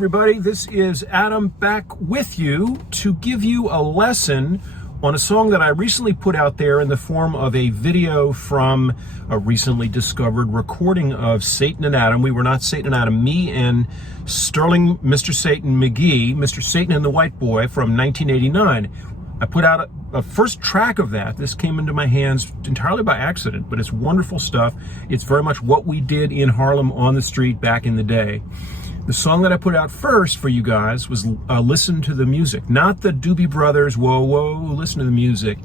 everybody, this is Adam back with you to give you a lesson on a song that I recently put out there in the form of a video from a recently discovered recording of Satan and Adam. We were not Satan and Adam, me and Sterling, Mr. Satan McGee, Mr. Satan and the White Boy from 1989. I put out a first track of that. This came into my hands entirely by accident, but it's wonderful stuff. It's very much what we did in Harlem on the street back in the day. The song that I put out first for you guys was Listen to the Music. Not the Doobie Brothers, whoa, whoa, listen to the music.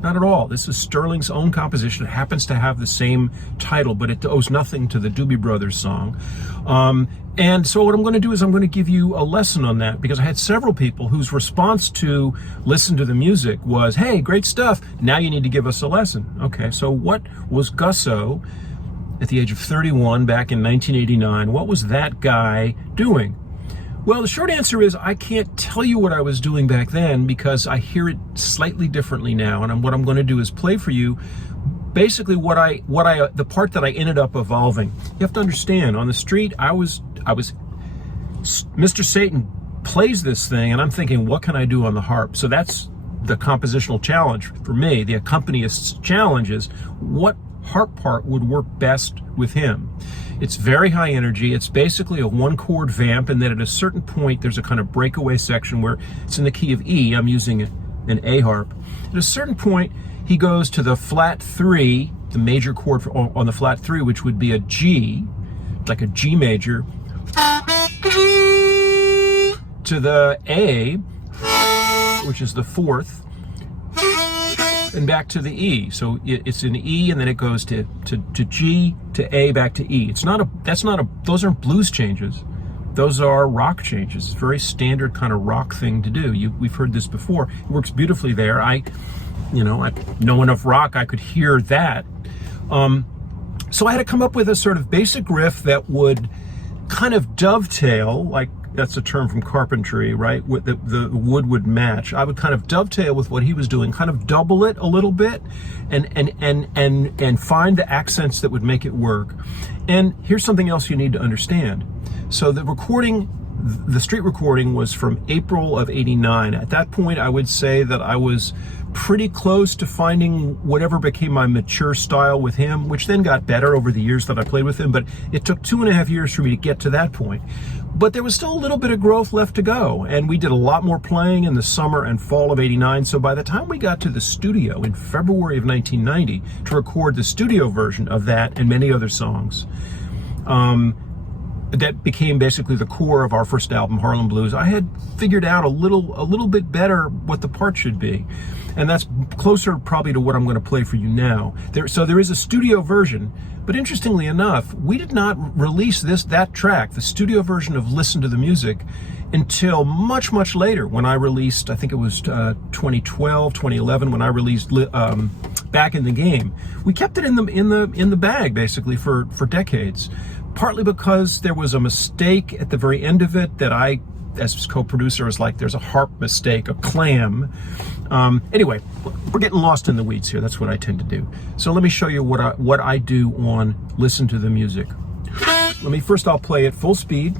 Not at all. This is Sterling's own composition. It happens to have the same title, but it owes nothing to the Doobie Brothers song. And so what I'm going to do is I'm going to give you a lesson on that, because I had several people whose response to Listen to the Music was, hey, great stuff, now you need to give us a lesson. Okay, so what was Gussow at the age of 31 back in 1989? What was that guy doing? Well, the short answer is I can't tell you what I was doing back then, because I hear it slightly differently now. And what I'm going to do is play for you basically the part that I ended up evolving. You have to understand, on the street, I was Mr. Satan plays this thing, and I'm thinking, what can I do on the harp? So that's the compositional challenge for me. The accompanist's challenge is what harp part would work best with him. It's very high energy. It's basically a one-chord vamp, and then at a certain point there's a kind of breakaway section where it's in the key of E. I'm using an A harp. At a certain point he goes to the flat 3, the major chord on the flat 3, which would be a G, like a G major, to the A, which is the 4th, and back to the E. So it's an E, and then it goes to G, to A, back to E. Those aren't blues changes. Those are rock changes. It's a very standard kind of rock thing to do. We've heard this before. It works beautifully there. I know enough rock, I could hear that. So I had to come up with a sort of basic riff that would kind of dovetail, like that's a term from carpentry, right? The wood would match. I would kind of dovetail with what he was doing, kind of double it a little bit, and find the accents that would make it work. And here's something else you need to understand. So the street recording was from April of '89. At that point, I would say that I was pretty close to finding whatever became my mature style with him, which then got better over the years that I played with him, but it took 2.5 years for me to get to that point. But there was still a little bit of growth left to go, and we did a lot more playing in the summer and fall of '89, so by the time we got to the studio in February of 1990 to record the studio version of that and many other songs, that became basically the core of our first album, Harlem Blues, I had figured out a little bit better what the part should be. And that's closer probably to what I'm going to play for you now. So there is a studio version, but interestingly enough, we did not release that track, the studio version of Listen to the Music, until much, much later, when I released, I think it was 2012, 2011, when I released Back in the Game. We kept it in the bag basically for decades. Partly because there was a mistake at the very end of it that I, as co-producer, was like, there's a harp mistake, a clam. Anyway, we're getting lost in the weeds here. That's what I tend to do. So let me show you what I do on Listen to the Music. I'll play it full speed.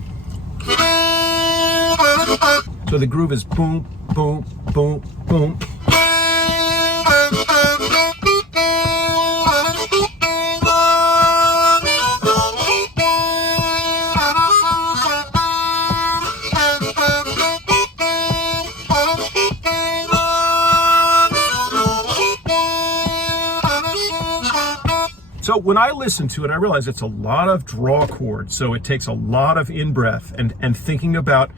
So the groove is boom, boom, boom, boom. So when I listen to it, I realize it's a lot of draw chords, so it takes a lot of in-breath, and thinking about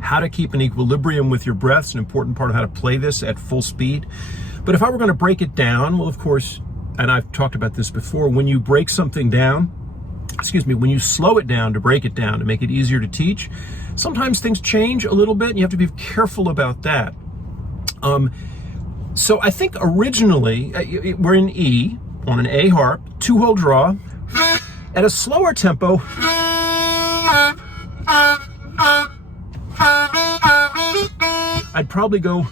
how to keep an equilibrium with your breath is an important part of how to play this at full speed. But if I were going to break it down, well, of course, and I've talked about this before, when you break something down, when you slow it down to break it down to make it easier to teach, sometimes things change a little bit, and you have to be careful about that. So I think originally, we're in E, on an A harp, 2-hole draw, at a slower tempo. I'd probably go,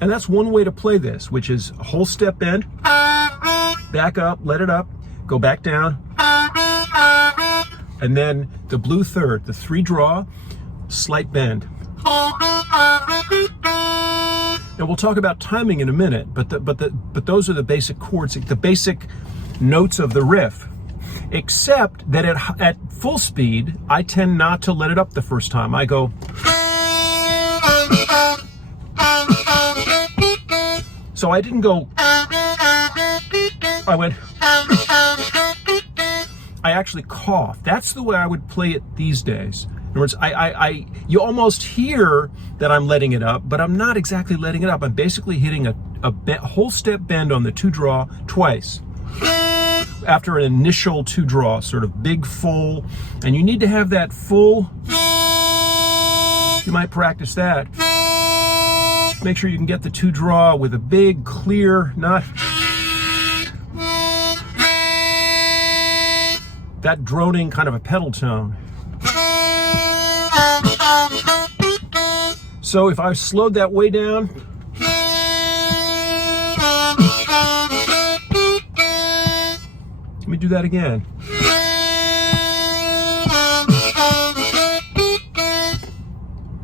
and that's one way to play this, which is a whole step bend, back up, let it up, go back down, And then the blue third, the 3 draw, slight bend. Now we'll talk about timing in a minute, but those are the basic chords, the basic notes of the riff. Except that at full speed, I tend not to let it up the first time. I go. So I didn't go. I went. I actually coughed. That's the way I would play it these days. In other words, you almost hear that I'm letting it up, but I'm not exactly letting it up. I'm basically hitting a whole step bend on the 2 draw twice. After an initial 2 draw, sort of big full, and you need to have that full. You might practice that. Make sure you can get the 2 draw with a big, clear, not that droning kind of a pedal tone. So if I slowed that way down, let me do that again.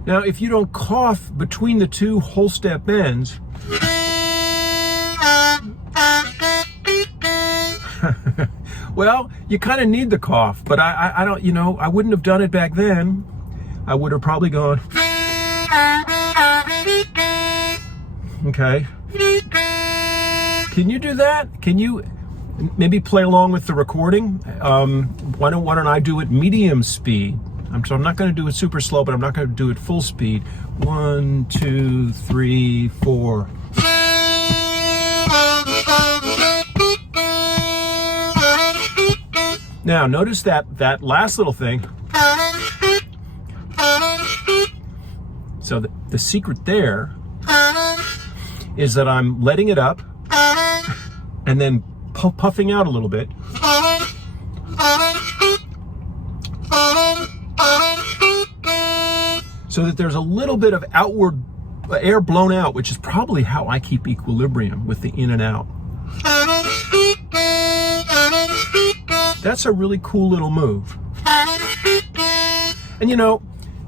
Now, if you don't cough between the 2 whole step bends, well, you kind of need the cough, but I don't, I wouldn't have done it back then. I would have probably gone, okay. Can you do that? Can you maybe play along with the recording? Why don't I do it medium speed? So I'm not going to do it super slow, but I'm not going to do it full speed. 1, 2, 3, 4. Now notice that last little thing. So the secret there is that I'm letting it up and then puffing out a little bit. So that there's a little bit of outward air blown out, which is probably how I keep equilibrium with the in and out. That's a really cool little move. And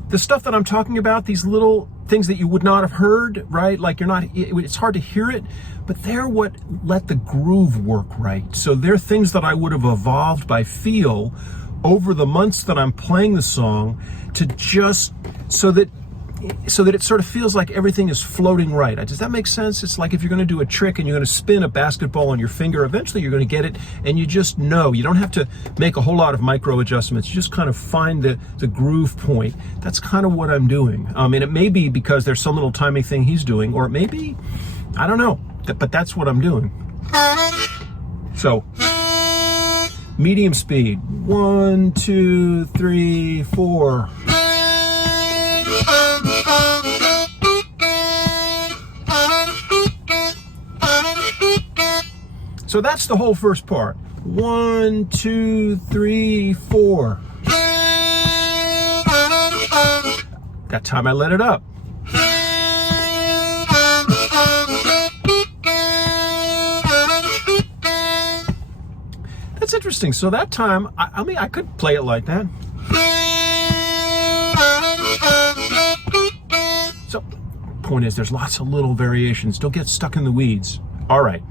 the stuff that I'm talking about, these little things that you would not have heard, right? Like it's hard to hear it, but they're what let the groove work right. So they're things that I would have evolved by feel over the months that I'm playing the song to just so that it sort of feels like everything is floating right. Does that make sense? It's like if you're going to do a trick and you're going to spin a basketball on your finger, eventually you're going to get it, and you just know. You don't have to make a whole lot of micro adjustments. You just kind of find the groove point. That's kind of what I'm doing. And it may be because there's some little timing thing he's doing, or it may be, I don't know, but that's what I'm doing. So, medium speed. 1, 2, 3, 4. So that's the whole first part. 1, 2, 3, 4. That time I let it up. That's interesting. So that time, I mean, I could play it like that. So, point is, there's lots of little variations. Don't get stuck in the weeds. All right.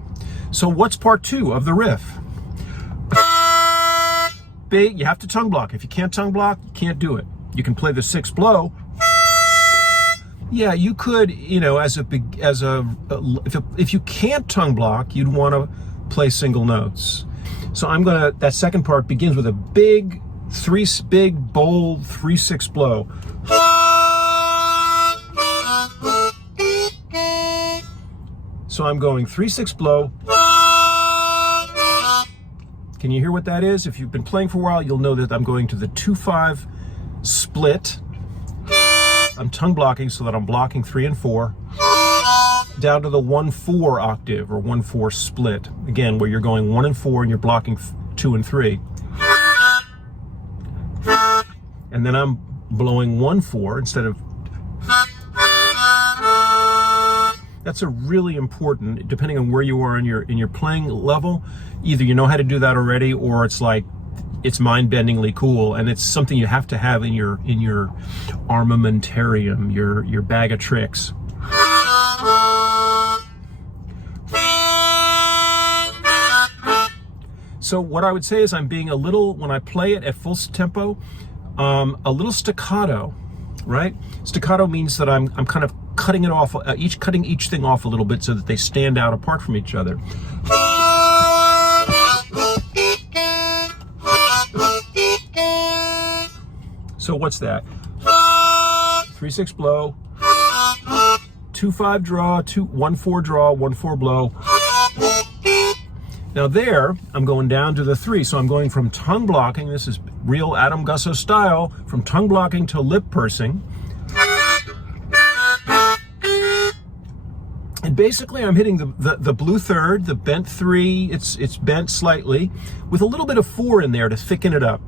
So what's part 2 of the riff? Big, you have to tongue block. If you can't tongue block, you can't do it. You can play the 6th blow. Yeah, you could, if you can't tongue block, you'd want to play single notes. So that second part begins with a big, bold 3/6 blow. So I'm going 3/6 blow. Can you hear what that is? If you've been playing for a while, you'll know that I'm going to the 2/5 split. I'm tongue blocking so that I'm blocking 3 and 4. Down to the 1/4 octave, or 1/4 split. Again, where you're going 1 and 4 and you're blocking 2 and 3. And then I'm blowing 1/4 instead of. That's a really important, depending on where you are in your playing level. Either you know how to do that already, or it's like it's mind-bendingly cool, and it's something you have to have in your armamentarium, your bag of tricks. So what I would say is I'm being a little, when I play it at full tempo, a little staccato, right? Staccato means that I'm kind of cutting it off, cutting each thing off a little bit so that they stand out apart from each other. So what's that? 3/6 blow, 2/5 draw, 1/4 draw, 1/4 blow. Now there, I'm going down to the 3, so I'm going from tongue blocking, this is real Adam Gussow style, from tongue blocking to lip pursing. And basically I'm hitting the blue third, the bent 3, it's bent slightly, with a little bit of 4 in there to thicken it up.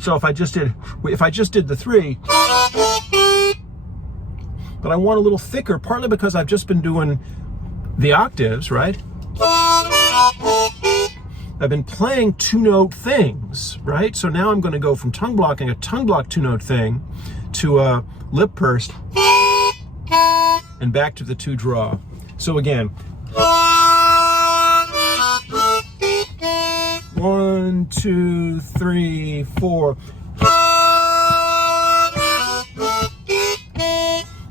So if I just did the 3, but I want a little thicker, partly because I've just been doing the octaves, right? I've been playing 2-note things, right? So now I'm going to go from tongue blocking, a tongue block 2-note thing, to a lip pursed, and back to the 2 draw. So again, 1, 2, 3, 4.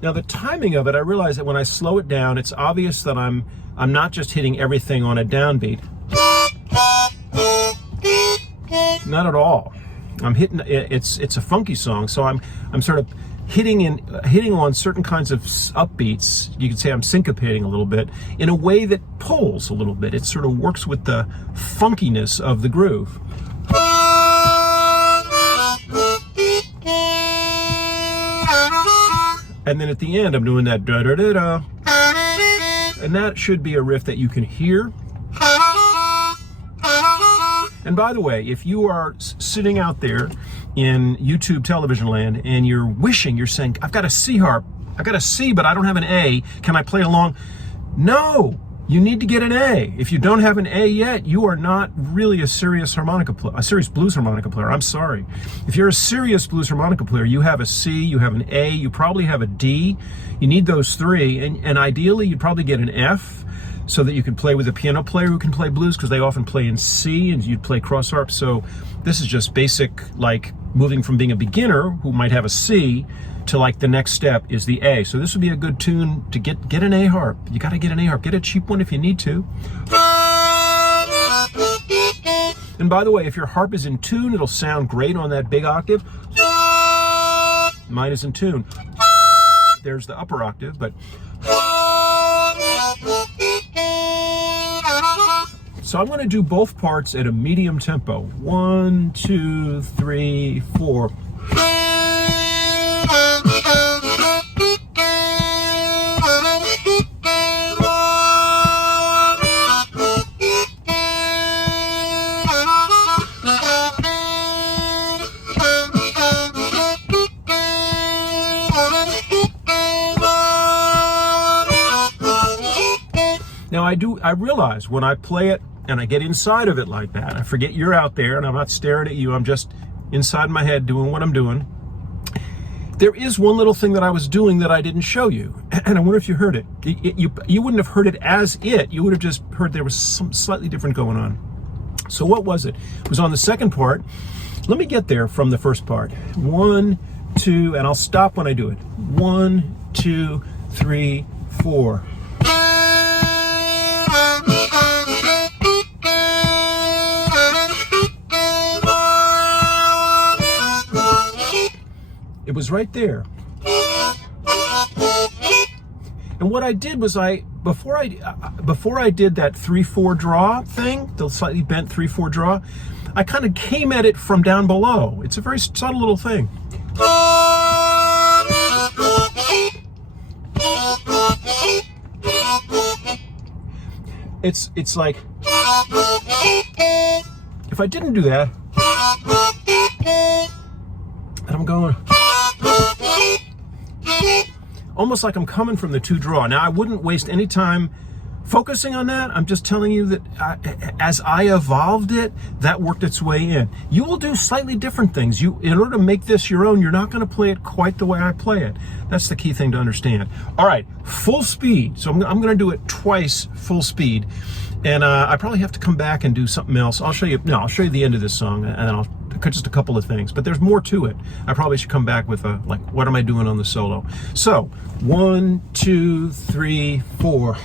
Now the timing of it, I realize that when I slow it down, it's obvious that I'm not just hitting everything on a downbeat. Not at all. I'm hitting, it's a funky song, so I'm sort of hitting on certain kinds of upbeats. You could say I'm syncopating a little bit in a way that pulls a little bit. It sort of works with the funkiness of the groove. And then at the end, I'm doing that da-da-da-da. And that should be a riff that you can hear. And by the way, if you are sitting out there in YouTube television land and you're saying, I've got a C harp, I've got a C, but I don't have an A, can I play along? No, you need to get an A. If you don't have an A yet, you are not really a serious blues harmonica player. I'm sorry. If you're a serious blues harmonica player, you have a C, you have an A, you probably have a D. You need those 3, and ideally you'd probably get an F so that you can play with a piano player who can play blues, because they often play in C and you'd play cross harp. So this is just basic, like moving from being a beginner who might have a C to like the next step is the A. So this would be a good tune to get an A harp. You got to get an A harp. Get a cheap one if you need to. And by the way, if your harp is in tune, it'll sound great on that big octave. Mine is in tune. There's the upper octave, but so I'm going to do both parts at a medium tempo. 1, 2, 3, 4. Now I realize when I play it and I get inside of it like that, I forget you're out there and I'm not staring at you, I'm just inside my head doing what I'm doing. There is one little thing that I was doing that I didn't show you, and I wonder if you heard it. You wouldn't have heard it as it, you would have just heard there was something slightly different going on. So what was it? It was on the second part. Let me get there from the first part. 1, 2, and I'll stop when I do it. 1, 2, 3, 4. It was right there. And what I did was before I did that 3/4 draw thing, the slightly bent 3/4 draw, I kind of came at it from down below. It's a very subtle little thing. It's like, if I didn't do that, and I'm going almost like I'm coming from the 2 draw. Now I wouldn't waste any time focusing on that. I'm just telling you that as I evolved it, that worked its way in. You will do slightly different things. In order to make this your own, you're not going to play it quite the way I play it. That's the key thing to understand. All right, full speed. So I'm going to do it twice full speed. And I probably have to come back and do something else. I'll show you the end of this song, and then I'll just a couple of things, but there's more to it. I probably should come back with like, what am I doing on the solo? So 1, 2, 3, 4.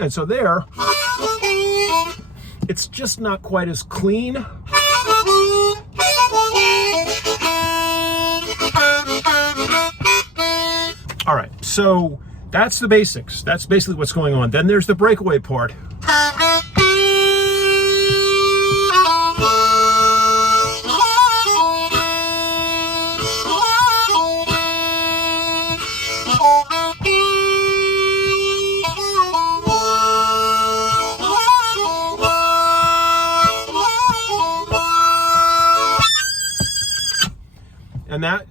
And so there, it's just not quite as clean. All right, so that's the basics. That's basically what's going on. Then there's the breakaway part.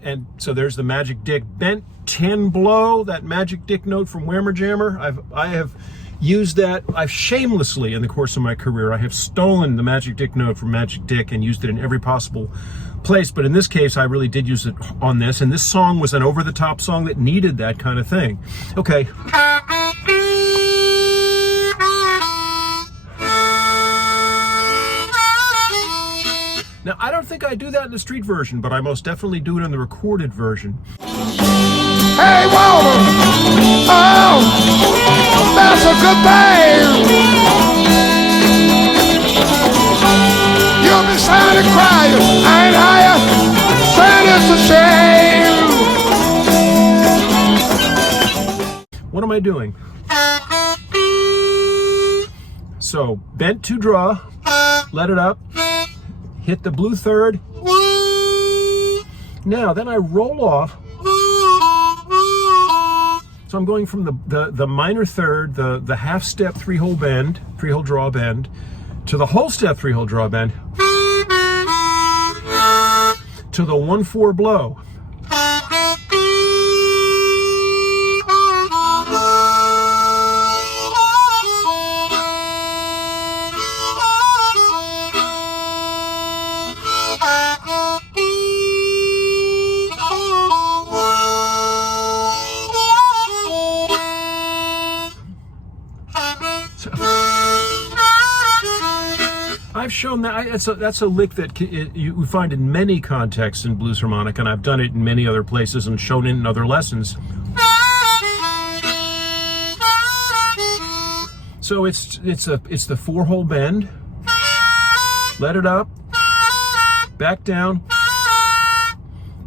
And so there's the magic dick bent 10 blow, that magic dick note from Whammer Jammer. I have used that. I've shamelessly, in the course of my career, I have stolen the magic dick note from Magic Dick and used it in every possible place. But in this case, I really did use it on this. And this song was an over-the-top song that needed that kind of thing. Okay. Now, I don't think I do that in the street version, but I most definitely do it in the recorded version. Hey, woman! Oh, that's a good thing! You'll be sad and crying. I ain't higher, saying it's a shame. What am I doing? So, bent to draw, let it up. Hit the blue third. Now, then I roll off. So I'm going from the minor third, the half step 3-hole bend, 3-hole draw bend, to the whole step 3-hole draw bend, to the 1-4 blow. I've shown that. That's a lick that you find in many contexts in blues harmonic, and I've done it in many other places and shown it in other lessons. So it's the 4-hole bend. Let it up, back down,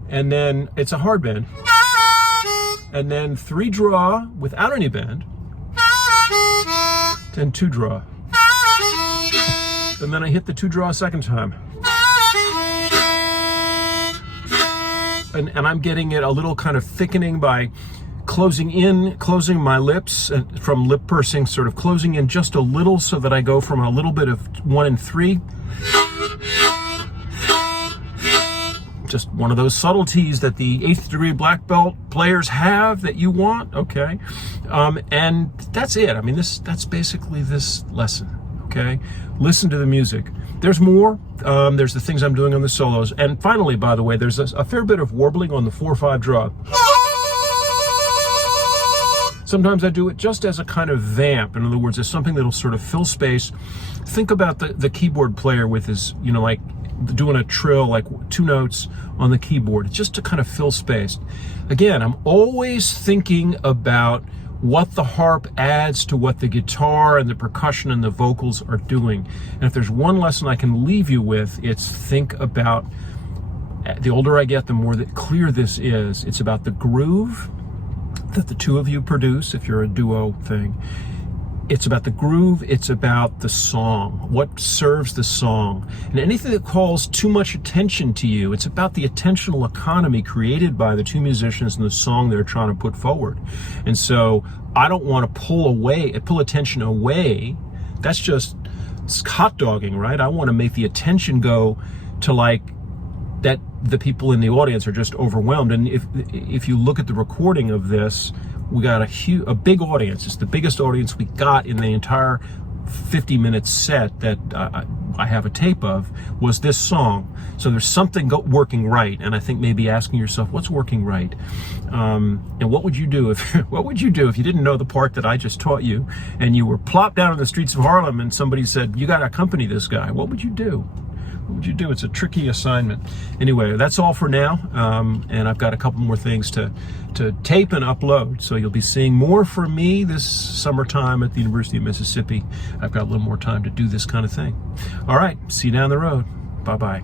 and then it's a hard bend, and then 3 draw without any bend, and 2 draw. And then I hit the 2 draw a second time. And I'm getting it a little kind of thickening by closing my lips, and from lip pursing, sort of closing in just a little so that I go from a little bit of 1 and 3. Just one of those subtleties that the 8th degree black belt players have that you want, okay? And that's it. I mean, that's basically this lesson. Okay, listen to the music. There's more. There's the things I'm doing on the solos. And finally, by the way, there's a fair bit of warbling on the 4/5 draw. Sometimes I do it just as a kind of vamp. In other words, as something that'll sort of fill space. Think about the keyboard player with his, like doing a trill, like 2 notes on the keyboard. It's just to kind of fill space. Again, I'm always thinking about what the harp adds to what the guitar and the percussion and the vocals are doing. And if there's one lesson I can leave you with, it's think about, the older I get, the more clear this is. It's about the groove that the two of you produce, if you're a duo thing. It's about the groove, it's about the song, what serves the song. And anything that calls too much attention to you, it's about the attentional economy created by the two musicians and the song they're trying to put forward. And so I don't want to pull attention away. That's just hot dogging, right? I want to make the attention go to like that the people in the audience are just overwhelmed. And if you look at the recording of this, we got a big audience. It's the biggest audience we got in the entire 50-minute set that I have a tape of, was this song. So there's something working right, and I think maybe asking yourself, what's working right? And what would you do if you didn't know the part that I just taught you, and you were plopped down in the streets of Harlem, and somebody said, you got to accompany this guy? What would you do? What would you do? It's a tricky assignment. Anyway, that's all for now, and I've got a couple more things to tape and upload, so you'll be seeing more from me this summertime at the University of Mississippi. I've got a little more time to do this kind of thing. All right, see you down the road. Bye-bye.